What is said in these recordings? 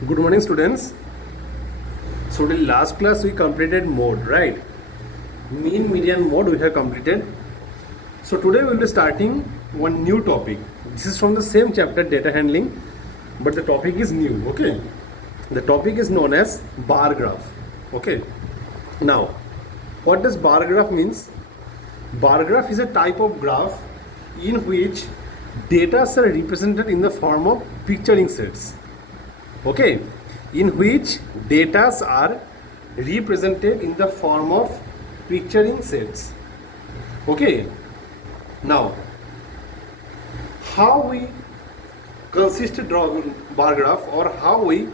Good morning, students. So, till last class we completed mode, right? Mean, median, mode we have completed. So, today we will be starting one new topic. This is from the same chapter, data handling, but the topic is new. Okay, the topic is known as bar graph. Okay, now what does bar graph means? Bar graph is a type of graph in which data are represented in the form of picturing sets. Okay, in which data are represented in the form of picturing sets. Okay, now how we consist draw bar graph or how we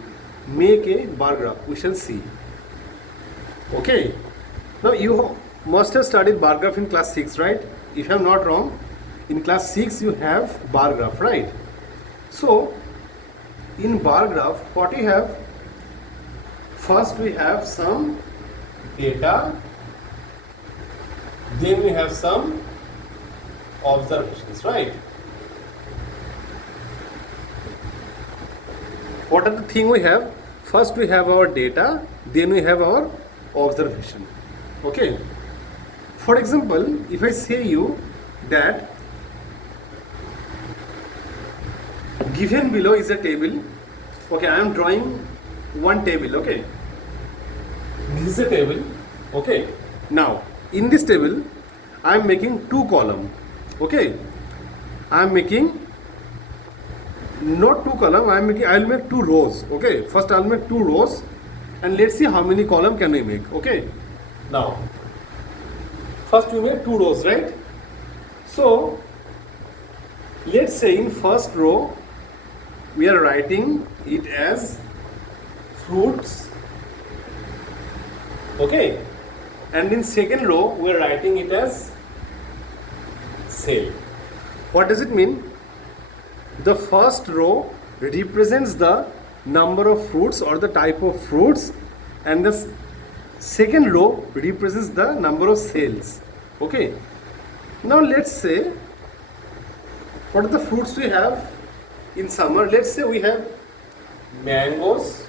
make a bar graph, we shall see. Okay, now you must have studied bar graph in class 6, right? If I'm not wrong, in class 6 you have bar graph, right? So in bar graph, what we have? First we have some data, then we have some observations, right? What are the thing we have? First we have our data, then we have our observation. Okay. For example, if I say you that given below is a table. Okay, I am drawing one table. Okay, this is a table. Okay, now in this table I am making two column. Okay, I am making not two column. I will make two rows. Okay, first I will make two rows, and let's see how many column can we make. Okay, now first we make two rows, right? So let's say in first row we are writing it as fruits. Okay, and in second row we are writing it as sale. What does it mean? The first row represents the number of fruits or the type of fruits, and the second row represents the number of sales. Okay, now let's say what are the fruits we have in summer. Let's say we have mangoes,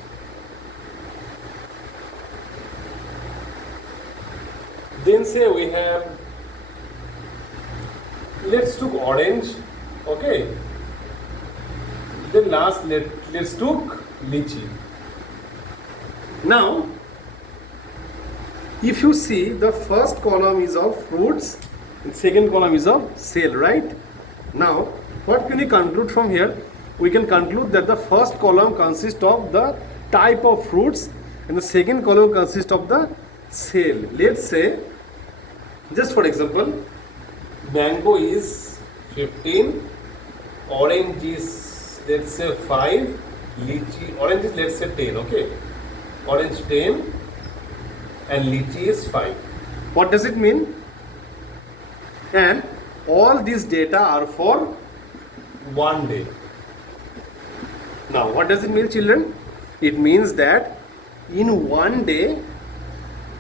then say we have, let's took orange. Okay, then last let's took lychee. Now if you see, the first column is of fruits and second column is of sale, right? Now what can we conclude from here? We can conclude that the first column consists of the type of fruits and the second column consists of the sale. Let's say, just for example, mango is 15, orange is let's say 5, lychee, orange is let's say 10, okay? Orange 10 and lychee is 5. What does it mean? And all these data are for one day. Now what does it mean, children? It means that in one day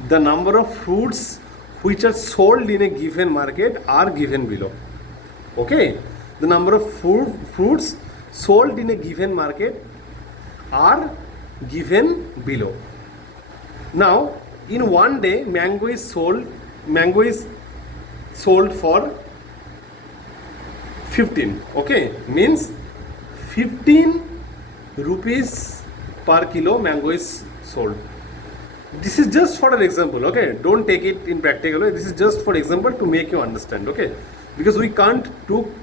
the number of fruits which are sold in a given market are given below. Okay, the number of fruits sold in a given market are given below. Now in one day mango is sold for 15. Okay, means 15 rupees per kilo mango is sold. This is just for an example. Okay, don't take it in practical way. This is just for example to make you understand. Okay, because we can't do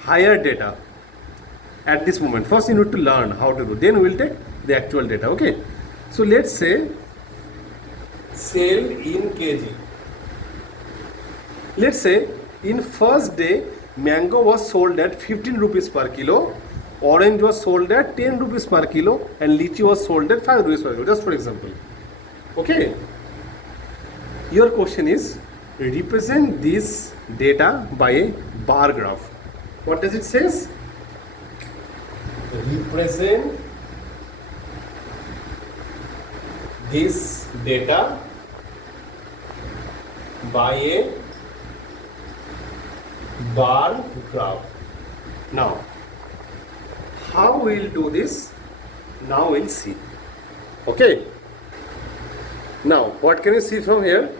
higher data at this moment. First you need to learn how to do, then we will take the actual data. Okay, so let's say sale in kg. Let's say in first day mango was sold at 15 rupees per kilo, orange was sold at 10 rupees per kilo, and lychee was sold at 5 rupees per kilo, just for example. Okay, your question is represent this data by a bar graph. What does it says? Represent this data by a bar graph. Now how we will do this? Now we'll see. Okay. Now what can you see from here?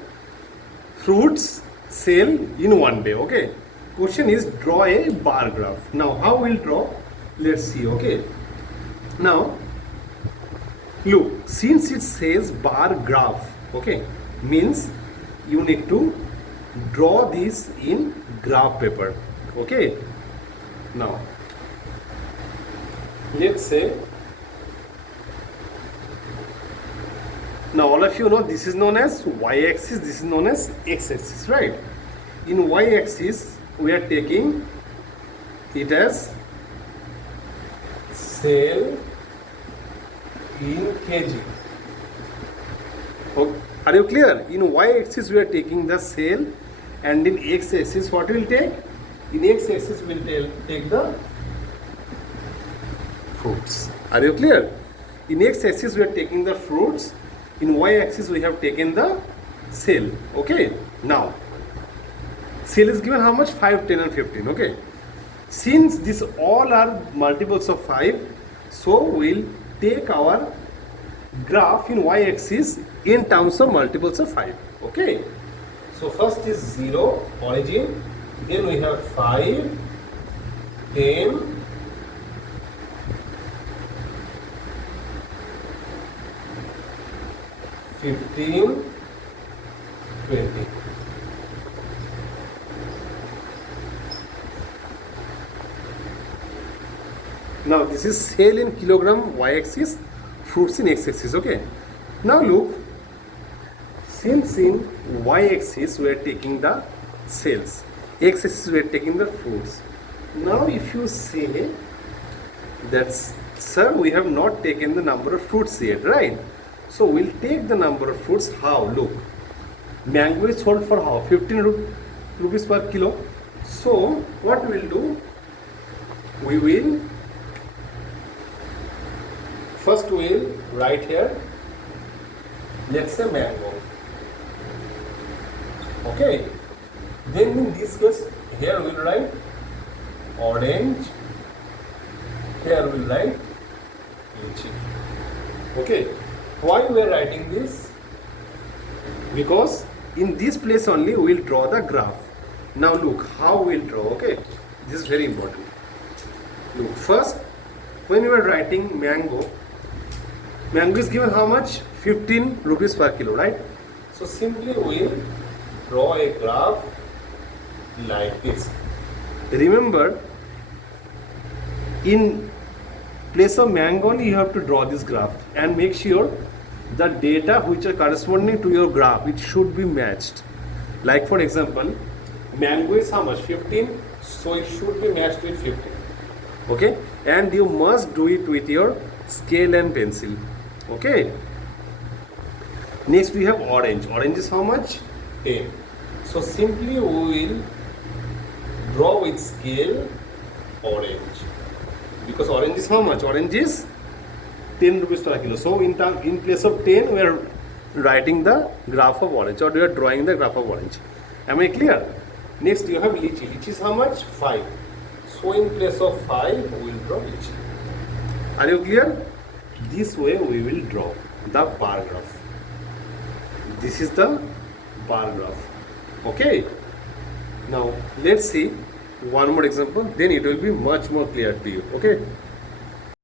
Fruits sell in one day. Okay. Question is draw a bar graph. Now how we'll draw? Let's see. Okay. Now look, since it says bar graph, okay, means you need to draw this in graph paper. Okay. Now let's say, now all of you know this is known as y-axis, this is known as x-axis, right? In y-axis we are taking it as sale in kg. Okay. Are you clear? In y-axis we are taking the sale, and in x-axis what will take? In x-axis we will take the fruits. Are you clear? In x-axis we are taking the fruits, in y-axis we have taken the sale. Okay. Now sale is given how much? 5, 10 and 15. Okay. Since these all are multiples of 5, so we'll take our graph in y-axis in terms of multiples of 5. Okay. So first is 0 origin, then we have 5, 10, 15, 20. Now this is sale in kilogram y-axis, fruits in x-axis. Okay. Now look, since in y-axis we are taking the sales, x-axis we are taking the fruits. Now if you say that, sir, we have not taken the number of fruits yet, right? So we'll take the number of fruits. How? Look, mango is sold for how? 15 rupees per kilo. So what we'll do, we will first we'll write here, let's say mango. Okay. Then in this case, here we'll write orange, here we'll write lychee. Okay. Why we are writing this? Because in this place only we will draw the graph. Now look how we will draw. Okay. This is very important. Look, first when you are writing mango, mango is given how much? 15 rupees per kilo, right? So simply we will draw a graph like this. Remember, in place of mango only you have to draw this graph and make sure the data which are corresponding to your graph, it should be matched. Like for example, mango is how much? 15, so it should be matched with 15. Okay, and you must do it with your scale and pencil. Okay. Next we have orange. Orange is how much? 10. So simply we will draw with scale orange, because orange is how much? Orange is 10 rupees per kilo. So in place of 10 we are writing the graph of orange, or we are drawing the graph of orange. Am I clear? Next you have lychee. Lychee is how much? 5. So in place of 5 we will draw lychee. Are you clear? This way we will draw the bar graph. This is the bar graph. Okay. Now let's see one more example, then it will be much more clear to you. Okay.